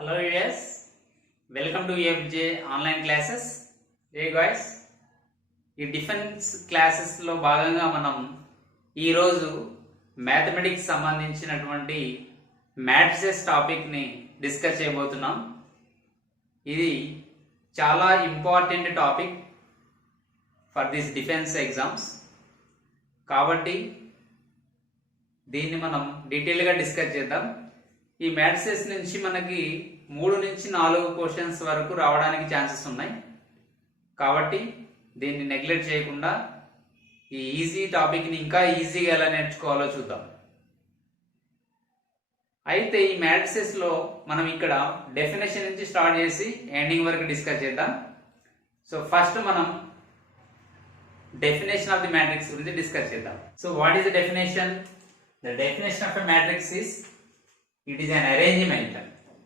Hello viewers, welcome to EFJ online classes. Hey guys, ఈ డిఫెన్స్ క్లాసెస్లో భాగంగా మనం ఈరోజు మ్యాథమెటిక్స్ సంబంధించినటువంటి మ్యాట్రిసెస్ టాపిక్ని డిస్కస్ చేయబోతున్నాం. ఇది చాలా important topic for this defence exams కాబట్టి దీన్ని మనం డీటెయిల్గా డిస్కస్ చేద్దాం. ఈ మ్యాట్రిసెస్ నుంచి మనకి 3 నుంచి 4 క్వశ్చన్స్ వరకు రావడానికి ఛాన్సెస్ ఉన్నాయి కాబట్టి దీన్ని నెగ్లెక్ట్ చేయకుండా ఈ ఈజీ టాపిక్ని ఇంకా ఈజీగా ఎలా నేర్చుకోవాలో చూద్దాం. అయితే ఈ మ్యాట్రిసెస్లో మనం ఇక్కడ డెఫినేషన్ నుంచి స్టార్ట్ చేసి ఎండింగ్ వరకు డిస్కస్ చేద్దాం. సో ఫస్ట్ మనం డెఫినేషన్ ఆఫ్ ది మ్యాట్రిక్స్ గురించి డిస్కస్ చేద్దాం. So what is the definition? The definition of a matrix is it is an arrangement.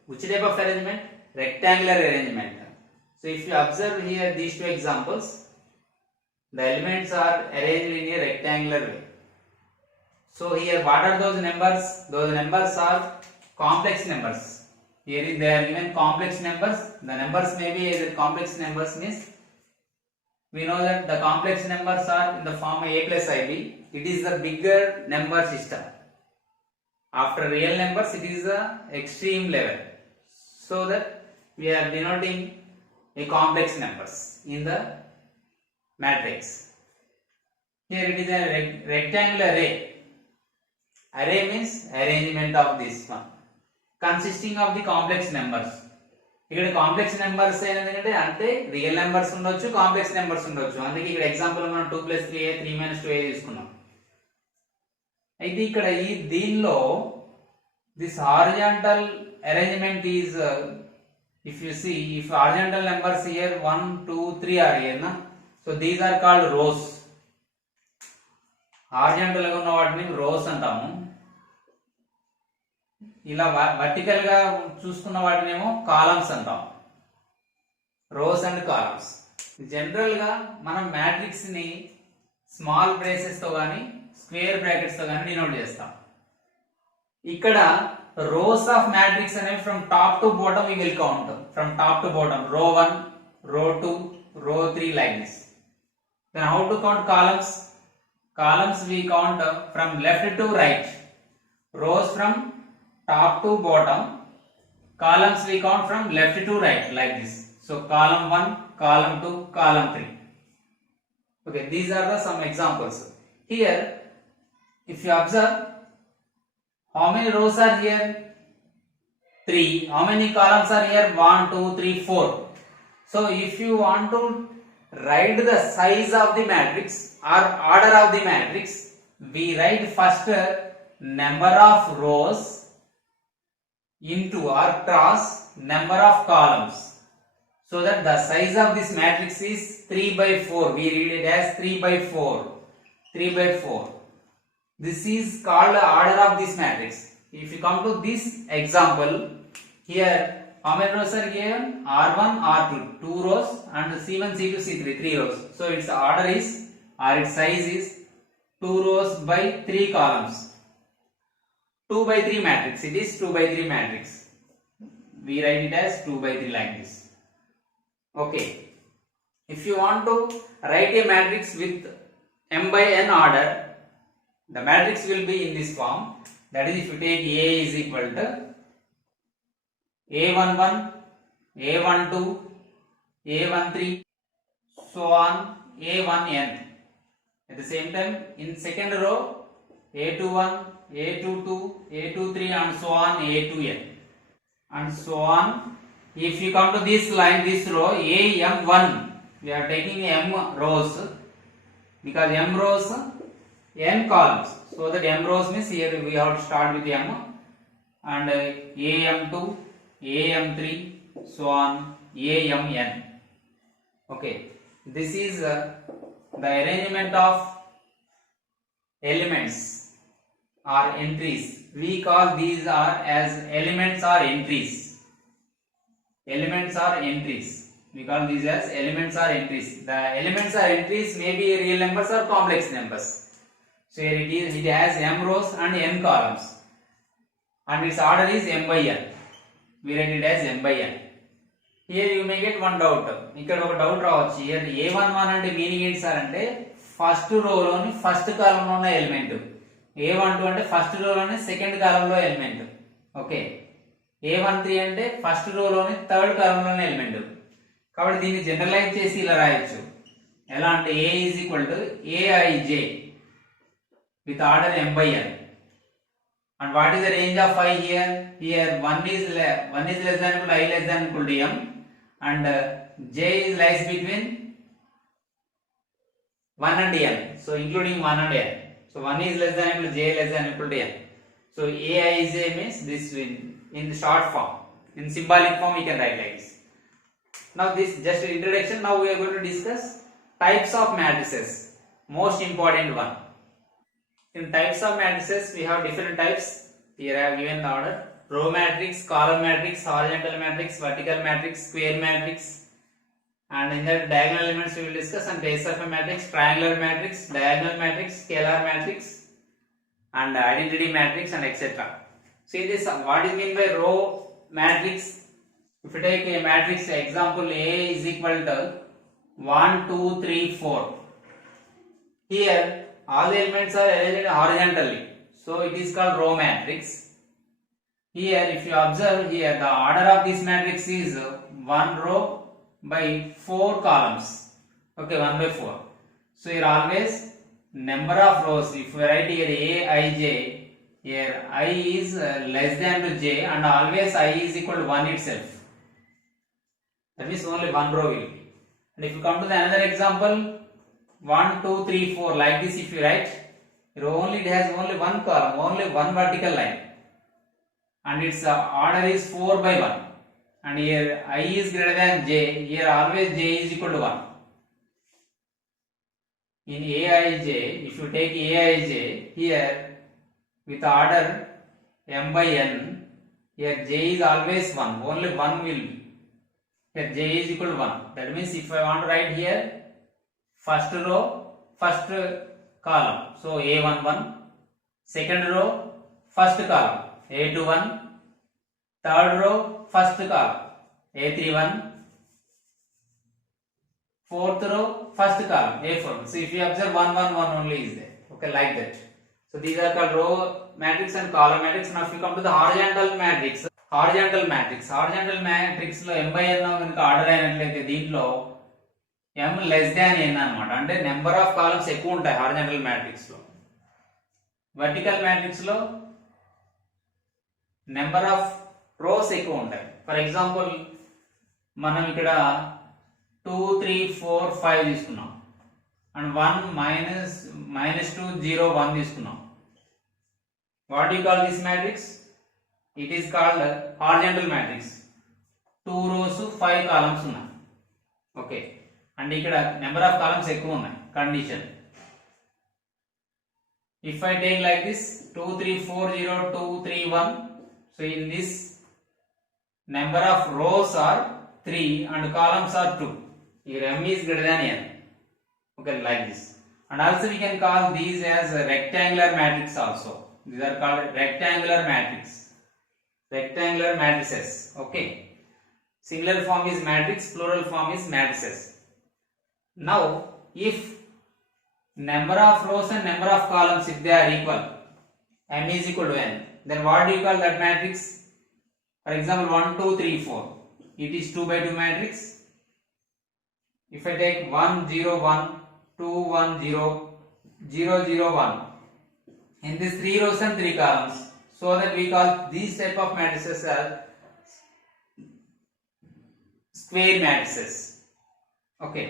Which type of arrangement? Rectangular arrangement. So if you observe here these two examples, the elements are arranged in a rectangular way. So here what are those numbers? Those numbers are complex numbers. Here they are given complex numbers. The numbers may be either complex numbers means we know that the complex numbers are in the form a plus ib. It is the bigger number system. After real numbers, it is the extreme level, so that we are denoting a complex numbers in the matrix. Here it is a rectangular array. Array means arrangement of this one, consisting of the complex numbers. ఇక్కడ complex numbers ఏంటంటే అంటే real numbers ఉండొచ్చు, complex numbers ఉండొచ్చు. అందుకే ఇక్కడ ఎగ్జాంపుల్ మనం 2 + 3a 3 - 2a తీసుకున్నాం. అయితే ఇక్కడ ఈ దీనిలో this horizontal arrangement is if you see, if horizontal numbers here 1 2 3 are here na, so these are called rows. horizontal గా ఉన్న వాటిని rows అంటాము. ఇలా వర్టికల్ గా చూసుకున్న వాటినేమో కాలమ్స్ అంటాం. Rows and columns. జనరల్ గా మనం మ్యాట్రిక్స్ ని స్మాల్ బ్రేసెస్ తో గాని స్క్వేర్ బ్రాకెట్స్ తో గాని డినోట్ చేస్తాం. ఇక్కడ రోస్ ఆఫ్ మ్యాట్రిక్స్ అనేవి from top to bottom we will count from top to bottom, row 1 రో 2 రో 3 like this. Then how to count columns? Columns we count from left to right, rows from top to bottom, columns we count from left to right like this. So column 1, column 2, column 3. Okay, these are the some examples. Here if you observe, how many rows are here? 3. How many columns are here? 1 2 3 4. So if you want to write the size of the matrix or order of the matrix, we write first number of rows into or cross number of columns, so that the size of this matrix is 3/4. We read it as 3/4. 3/4. This is called order of this matrix. If you come to this example, here how many rows are given? R1 R2 2 rows and C1 C2 C3 3 rows. So its order is or its size is 2 rows by 3 columns. 2/3 matrix. It is 2/3 matrix. We write it as 2/3 like this. Okay. If you want to write a matrix with m/n order, the matrix will be in this form. That is, if you take A is equal to A11, A12, A13, so on A1n. At the same time, in second row, A21, A22, A23 and so on A2n and so on. If you come to this line, this row AM1, we are taking m rows because m rows n columns, so that m rows means here we have to start with m and am2, am3, so on amn. Okay, this is the arrangement of elements or entries. We call these are as elements or entries. Elements or entries, we call these as elements or entries. The elements or entries may be real numbers or complex numbers. So here it has m rows and n columns and its order is m/n. we write it as m by n. Here you may get one doubt. ఇక్కడ ఒక డౌట్ రావచ్చు. Here a11 అంటే మీనింగ్ ఏంటి సార్ అంటే first row లోని first column లో ఉన్న element, a12 అంటే ఫస్ట్ రో లోని సెకండ్ కాలమ్ లో ఎలిమెంట్, ఓకే, a13 అంటే ఫస్ట్ రో లోని థర్డ్ కాలమ్ లోని ఎలిమెంట్. కాబట్టి దీన్ని జనరలైజ్ చేసి ఇలా రాయొచ్చు. ఎలా అంటే a is equal to aij with order m by n. And what is the range of I here? Here 1 is less than equal to I less than equal to m, and j is lies between 1 and n, so including 1 and n. So 1 is less than equal to j less than equal to n. So aij means this in the short form. In symbolic form we can write like this. Now this just introduction. Now we are going to discuss types of matrices, most important one. In types of matrices we have different types. Here I have given the order: row matrix, column matrix, horizontal matrix, vertical matrix, square matrix, and in that diagonal elements we will discuss, and base of a matrix, triangular matrix, diagonal matrix, scalar matrix, and identity matrix, and etc. See this, what is mean by row matrix? If you take a matrix example, A is equal to 1 2 3 4. Here all the elements are arranged horizontally, so it is called row matrix. Here if you observe, here the order of this matrix is 1 row by 4 columns, okay, 1 by 4. So here always number of rows, if we write here aij, here I is less than to j, and always I is equal to 1 itself. That means only 1 row will be. And if you come to the another example, 1 2 3 4, like this if you write, it has only one column, only one vertical line, and its order is 4 by 1, and here I is greater than j, here always j is equal to 1. In aij, if you take aij here with order m by n, here j is always 1, only 1 will be. Here j is equal to 1. That means if I want to write here first row, first column, so a11, second row, first column, a21, third row, first column, a31, fourth row, first column, a4. So if you observe 1 1 1 only is there, okay, like that. So these are called row matrix and column matrix. Now if you come to the horizontal matrix లో m by n కనుక ఆర్డర్ అయినట్లయితే దీంట్లో m less than n అన్నమాట, అంటే number of columns ఎక్కువ ఉంటాయి horizontal matrix లో. Vertical matrix లో నెంబర్ ఆఫ్ రోస్ ఎక్కువ ఉంటాయి. ఫర్ ఎగ్జాంపుల్ మనం ఇక్కడ 2 3 4 5 తీసుకున్నాం, అండ్ 1 -2 0 1 తీసుకున్నాం. What you call this matrix? It is called horizontal matrix. 2 rows 5 columns ఉన్నాయి, ఓకే, అండ్ ఇక్కడ నెంబర్ ఆఫ్ కాలమ్స్ ఎక్కువ ఉన్నాయి condition. If I take like this 2 3 4 0 2 3 1, so in this number of rows are 3 and columns are 2. Here m is greater than n, okay, like this. And also we can call these as a rectangular matrix also. These are called rectangular matrices, okay. Singular form is matrix, plural form is matrices. Now if number of rows and number of columns, if they are equal, m is equal to n, then what do you call that matrix? For example 1 2 3 4, it is 2 by 2 matrix. If I take 1 0 1 2 1 0 0 0 1, in these 3 rows and 3 columns, so that we call these type of matrices as square matrices, okay.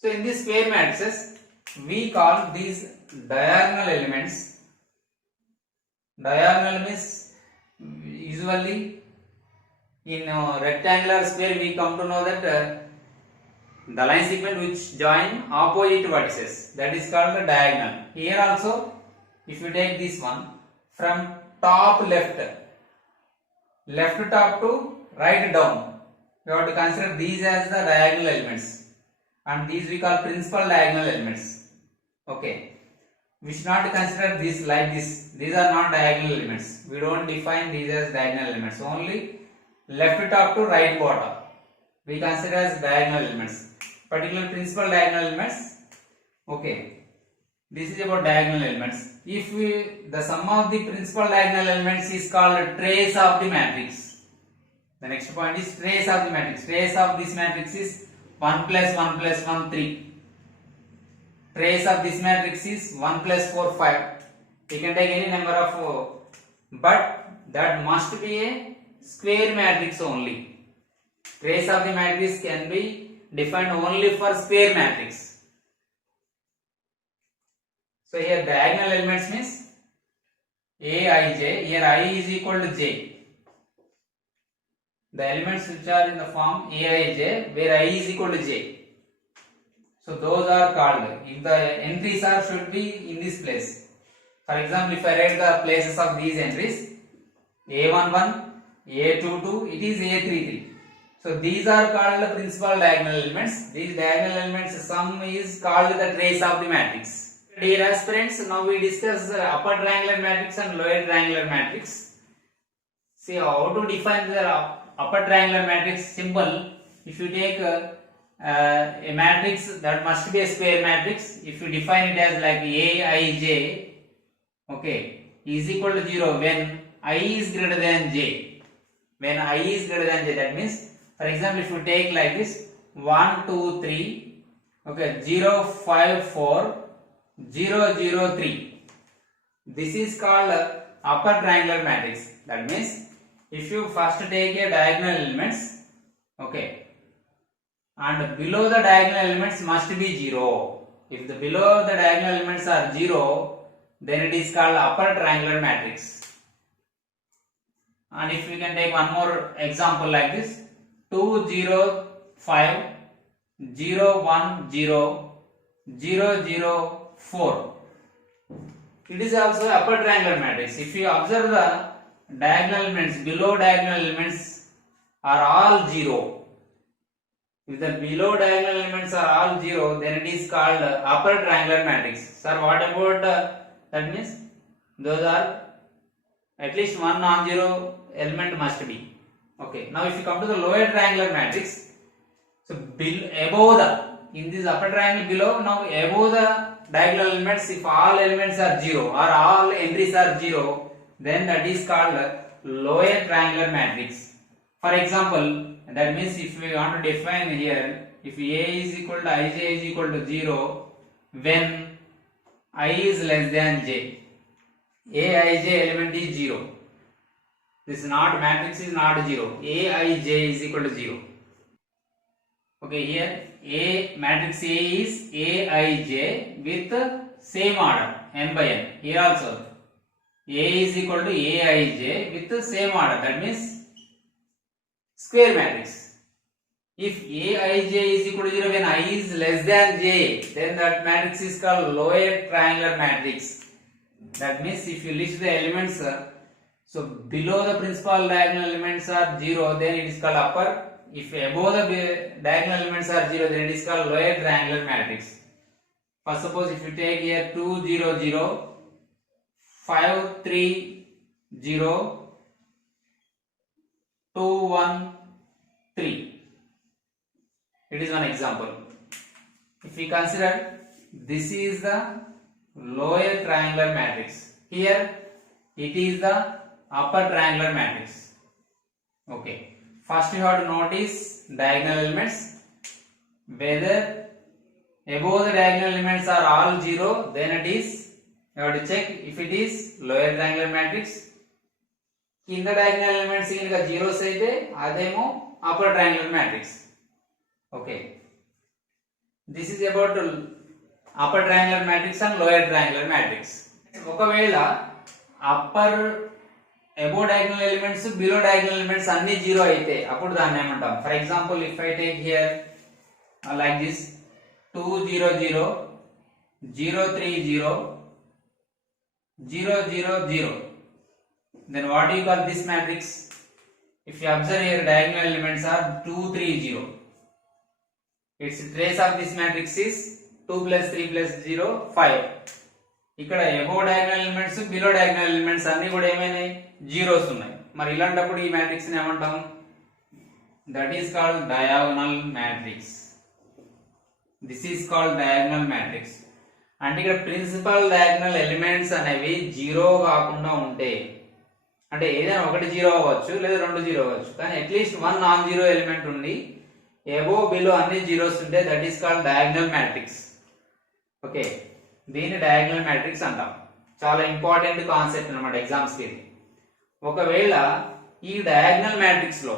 So in these square matrices we call these diagonal elements. Diagonal means usually in rectangular square we come to know that the line segment which join opposite vertices, that is called the diagonal. Here also if you take this one from top left top to right down, we have to consider these as the diagonal elements, and these we call principal diagonal elements, okay. we should not consider this like this. These are not diagonal elements. We don't define these as diagonal elements. Only left top to right bottom we consider as diagonal elements. Particular principal diagonal elements. Okay, this is about diagonal elements. If the sum of the principal diagonal elements is called trace of the matrix. The next point is trace of the matrix. Trace of this matrix is 1 plus 1 plus 1 3. Trace of this matrix is 1 plus 4 5. You can take any number of, but that must be a square matrix only. Trace of the matrix can be defined only for square matrix. So here diagonal elements means Aij. Here I is equal to j. The elements which are in the form Aij, where I is equal to j. So those are called. If the entries are should be in this place. For example, if I write the places of these entries, A11, A22, it is A33. So these are called the principal diagonal elements. These diagonal elements sum is called the trace of the matrix. Dear aspirants, now we discuss upper triangular matrix and lower triangular matrix. See how to define the upper triangular matrix. Simple. If you take a matrix that must be a square matrix, if you define it as like Aij, okay, is equal to 0 when I is greater than j. When I is greater than j, that means, for example, if you take like this 1 2 3, okay, 0 5 4 0 0 3. This is called upper triangular matrix. That means if you first take a diagonal elements, okay, and below the diagonal elements must be 0. If the below the diagonal elements are 0, then it is called upper triangular matrix. And if we can take one more example like this, 2 0 5 0 1 0 0 0 4. It is also upper triangular matrix. If you observe the diagonal elements, below diagonal elements are all 0. If the below diagonal elements are all 0, then it is called upper triangular matrix. Sir, what about that means? Those are at least one non-zero element must be. Okay. Now, if you come to the lower triangular matrix, so above the, in this upper triangle below, now above the diagonal elements, if all elements are 0 or all entries are 0, then that is called lower triangular matrix. For example, that means if we want to define here, if A is equal to Ij is equal to 0, when I is less than j, Aij element is 0. This matrix is not 0. Aij is equal to 0. Okay, here matrix A is Aij with same order n by n. Here also A is equal to Aij with the same order. That means square matrix. If Aij is equal to 0 when I is less than j, then that matrix is called lower triangular matrix. That means if you list the elements, so below the principal diagonal elements are 0, then it is called upper. If above the diagonal elements are 0, then it is called lower triangular matrix. For suppose if you take here 2 0 0 5 3 0 2 1 3. It is one example. If we consider this is the lower triangular matrix, here it is the upper triangular matrix. Okay. First you have to notice diagonal elements. Whether above the diagonal elements are all 0, then it is, you have to check if it is lower triangular matrix. కింద diagonal elements కనుక zeros అయితే అదేమో upper triangular matrix. Okay. This is about upper triangular matrix and lower triangular matrix. ఒకవేళ upper above diagonal elements below diagonal elements అన్ని 0 అయితే అప్పుడు దాన్ని ఏమంటాం? For example, if I take here like this 2 0 0 0 3 0 0 0 0, then what do you call this matrix? If you observe here, diagonal elements are 2 3 0. Its trace of this matrix is 2 plus 3 plus 0 5. ఇక్కడ above diagonal elements below diagonal elements అన్ని కూడా ఏమైనాయి జీరోస్ ఉన్నాయి. మరి ఇలాంటప్పుడు ఈ మ్యాట్రిక్స్ ని ఏమంటాం? That is called diagonal matrix. This is called diagonal matrix. అంటే ఇక్కడ ప్రిన్సిపల్ డయాగనల్ ఎలిమెంట్స్ అనేవి జీరో కాకుండా ఉంటే, అంటే ఏదైనా ఒకటి జీరో అవ్వచ్చు లేదా రెండు జీరో అవ్వచ్చు, కానీ at least one non zero element ఉండి అబోవ్ బిలో అన్ని జీరోస్ ఉంటే that is called diagonal matrix. Okay, దీన్ని డయాగనల్ మ్యాట్రిక్స్ అంటాం. చాలా ఇంపార్టెంట్ కాన్సెప్ట్ అన్నమాట ఎగ్జామ్స్ కి. ఒకవేళ ఈ డయాగనల్ మ్యాట్రిక్స్ లో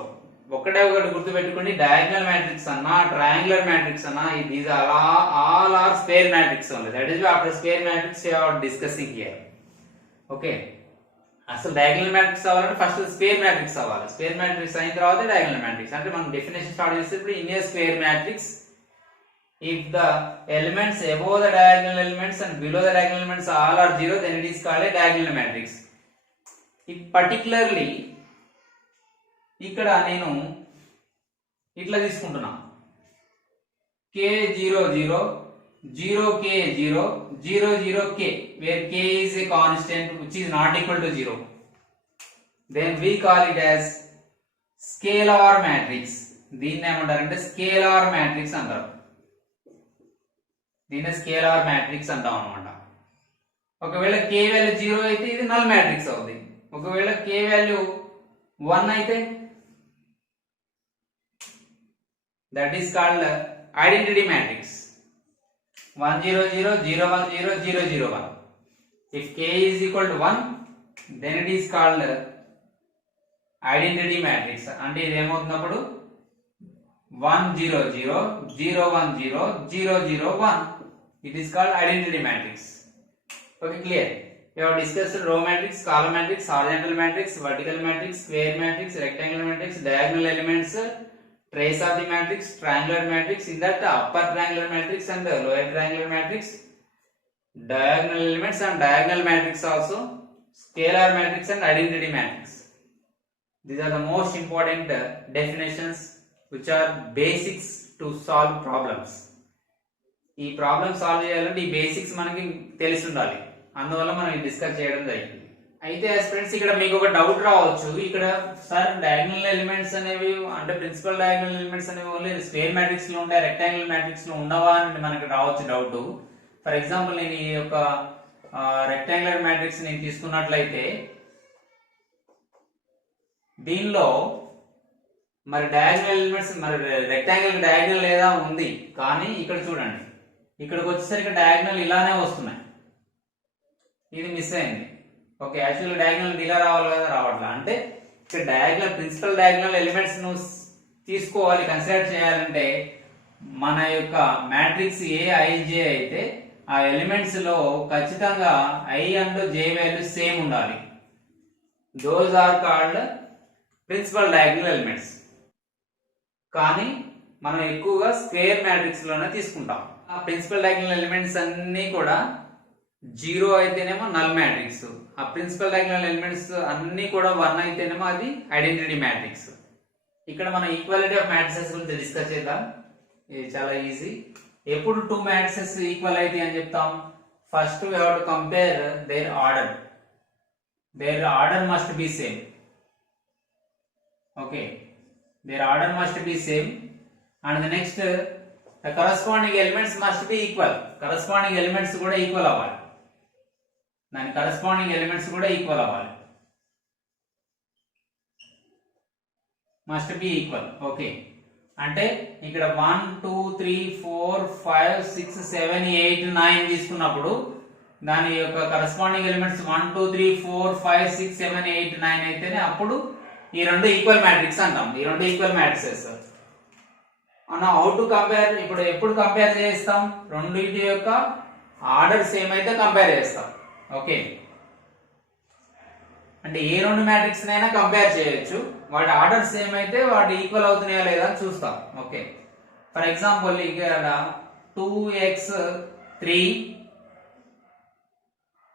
ఒకటి గుర్తుపెట్టుకోండి, డయాగనల్ మ్యాట్రిక్స్ అన్నా ట్రయాంగులర్ మ్యాట్రిక్స్ అన్నా these all are square matrix only. That is after square matrix you are discussing here. Okay, అసలు డయాగనల్ మ్యాట్రిక్స్ అవ్వాలంటే ఫస్ట్ స్క్వేర్ మ్యాట్రిక్స్ అవ్వాలి. స్క్వేర్ మ్యాట్రిక్స్ అయిన తర్వాత డయాగనల్ మ్యాట్రిక్స్. అంటే మనం డెఫినేషన్ స్టార్ట్ చేసేటప్పుడు in a square matrix if the elements above the diagonal elements and below the diagonal elements all are zero, then it is called a diagonal matrix. If particularly ఇక్కడ నేను ఇట్లా తీసుకుంటున్నా k0 0 0k 0 0 0 k where k is a constant which is not equal to 0, then we call it as scalar matrix. దీన్ని ఏమంటారంటే scalar matrix అంటారు. దీన్ని scalar matrix అంటాం అనమాట. ఒకవేళ k వాల్యూ 0 అయితే ఇది నల్ మ్యాట్రిక్స్ అవుతుంది. ఒకవేళ k వాల్యూ 1 అయితే that is called identity matrix. 1 0 0 0 1 0 0 0 1. If k is equal to 1, then it is called identity matrix. అంటే ఇది ఏమవుతున్నప్పుడు 1 0 0 0 1 0 0 0 1. It is called identity matrix. Okay, clear? We have discussed row matrix, column matrix, horizontal matrix, vertical matrix, square matrix, rectangular matrix, diagonal elements, trace of the matrix, triangular matrix. In that upper triangular matrix and lower triangular matrix, diagonal elements and diagonal matrix also, scalar matrix and identity matrix. These are the most important definitions which are basics to solve problems. ఈ problem solve చేయాలంటే ఈ బేసిక్స్ మనకి తెలిసి ఉండాలి. అందువల్ల మనం డిస్కస్ చేయడం జరిగింది. అయితే ఫ్రెండ్స్ ఇక్కడ మీకు ఒక డౌట్ రావచ్చు, ఇక్కడ సార్ డయాగనల్ ఎలిమెంట్స్ అనేవి అంటే ప్రిన్సిపల్ డయాగనల్ ఎలిమెంట్స్ అనేవి ఓన్లీ స్క్వేర్ మ్యాట్రిక్స్ లో ఉంటాయి, రెక్టాంగిల్ మ్యాట్రిక్స్ లో ఉండవా అని మనకి రావచ్చు డౌట్. ఫర్ ఎగ్జాంపుల్ నేను ఈ యొక్క రెక్టాంగులర్ మ్యాట్రిక్స్ నేను తీసుకున్నట్లయితే దీనిలో మరి డయాగనల్ ఎలిమెంట్స్ మరి రెక్టాంగిల్ డయాగనల్ లేదా ఉంది, కానీ ఇక్కడ చూడండి ఇక్కడికి వచ్చేసరికి డయాగనల్ ఇలానే వస్తున్నాయి, ఇది మిస్ అయింది. ఓకే, యాక్చువల్ డయాగనల్ ఇలా రావాలి కదా, రావట్లా. అంటే ఇక్కడ డయాగనల్ ప్రిన్సిపల్ డయాగనల్ ఎలిమెంట్స్ ను తీసుకోవాలి, కన్సిడర్ చేయాలంటే మన యొక్క మ్యాట్రిక్స్ Aij అయితే ఆ ఎలిమెంట్స్ లో ఖచ్చితంగా I and J value same ఉండాలి. Those are called principal diagonal elements. కానీ మనం ఎక్కువగా స్క్వేర్ మ్యాట్రిక్స్ లోనే తీసుకుంటాం. ఆ ప్రిన్సిపల్ డయాగనల్ ఎలిమెంట్స్ అన్ని కూడా జీరో అయితేనేమో నల్ మ్యాట్రిక్స్, ఆ ప్రిన్సిపల్ డయాగనల్ ఎలిమెంట్స్ అన్ని కూడా 1 అయితేనేమో అది ఐడెంటిటీ మ్యాట్రిక్స్. ఇక్కడ మనం ఈక్వాలిటీ ఆఫ్ మ్యాట్రిసెస్ గురించి డిస్కస్ చేద్దాం. ఇది చాలా ఈజీ. ఎప్పుడు 2 మ్యాట్రిసెస్ ఈక్వల్ అయితే అని చెప్తాం? First we have to compare their order. Their order must be same. Okay, their order must be same, and the next the corresponding elements must be equal. Corresponding elements కూడా ఈక్వల్ అవ్వాలి, దాని corresponding elements కూడా ఈక్వల్ అవ్వాలి, must be equal. Okay, అంటే ఇక్కడ 1 2 3 4 5 6 7 8 9 తీసుకున్నప్పుడు దాని యొక్క corresponding elements 1 2 3 4 5 6 7 8 9 అయితేనే అప్పుడు ఈ రెండు ఈక్వల్ మ్యాట్రిక్స్ అంటాం. ఈ రెండు ఈక్వల్ మ్యాట్రిక్సెస్ మనం హౌ టు కంపేర్, ఇప్పుడు ఎప్పుడు కంపేర్ చేస్తాం? రెండింటి యొక్క ఆర్డర్ సేమ్ అయితే కంపేర్ చేస్తాం. ఓకే, అంటే ఏ రెండు మ్యాట్రిక్స్ అయినా కంపేర్ చేయొచ్చు, వాటి ఆర్డర్ సేమ్ అయితే వాటి ఈక్వల్ అవుతున్నాయా లేదా అని చూస్తాం. ఓకే, ఫర్ ఎగ్జాంపుల్ ఇక్కడ 2x3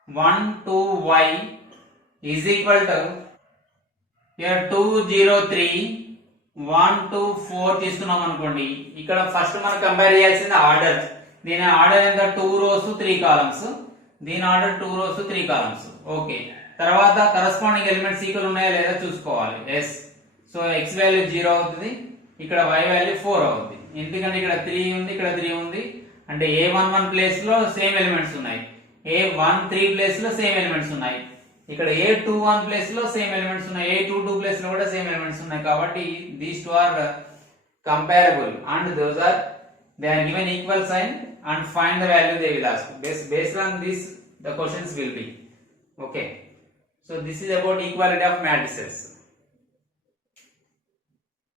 1 2y is equal to here 2 0 3 1 2 4 తీసుకున్నాం అనుకోండి. ఇక్కడ ఫస్ట్ మనం కంపేర్ చేయాల్సింది ఆర్డర్. దీని ఆర్డర్ ఎంత? 2 rows 3 columns. దీని ఆర్డర్ 2 rows 3 columns. ఓకే, తర్వాత కరస్పాండింగ్ ఎలిమెంట్స్ ఈక్వల్ ఉన్నాయా లేదా చూసుకోవాలి. ఎస్, సో x వాల్యూ 0 అవుతుంది, ఇక్కడ y వాల్యూ 4 అవుతుంది. ఎందుకంటే ఇక్కడ 3 ఉంది, ఇక్కడ 3 ఉంది, అంటే A11 ప్లేస్ లో సేమ్ ఎలిమెంట్స్ ఉన్నాయి, A13 ప్లేస్ లో సేమ్ ఎలిమెంట్స్ ఉన్నాయి, ఇక్కడ A21 ప్లేస్ లో సేమ్ ఎలిమెంట్స్ ఉన్నాయి, A22 ప్లేస్ లో కూడా సేమ్ ఎలిమెంట్స్ ఉన్నాయి. కాబట్టి these two are comparable and those are they are given equal sign and find the value they will ask. Based on this the questions will be. Okay, so this is about equality of matrices.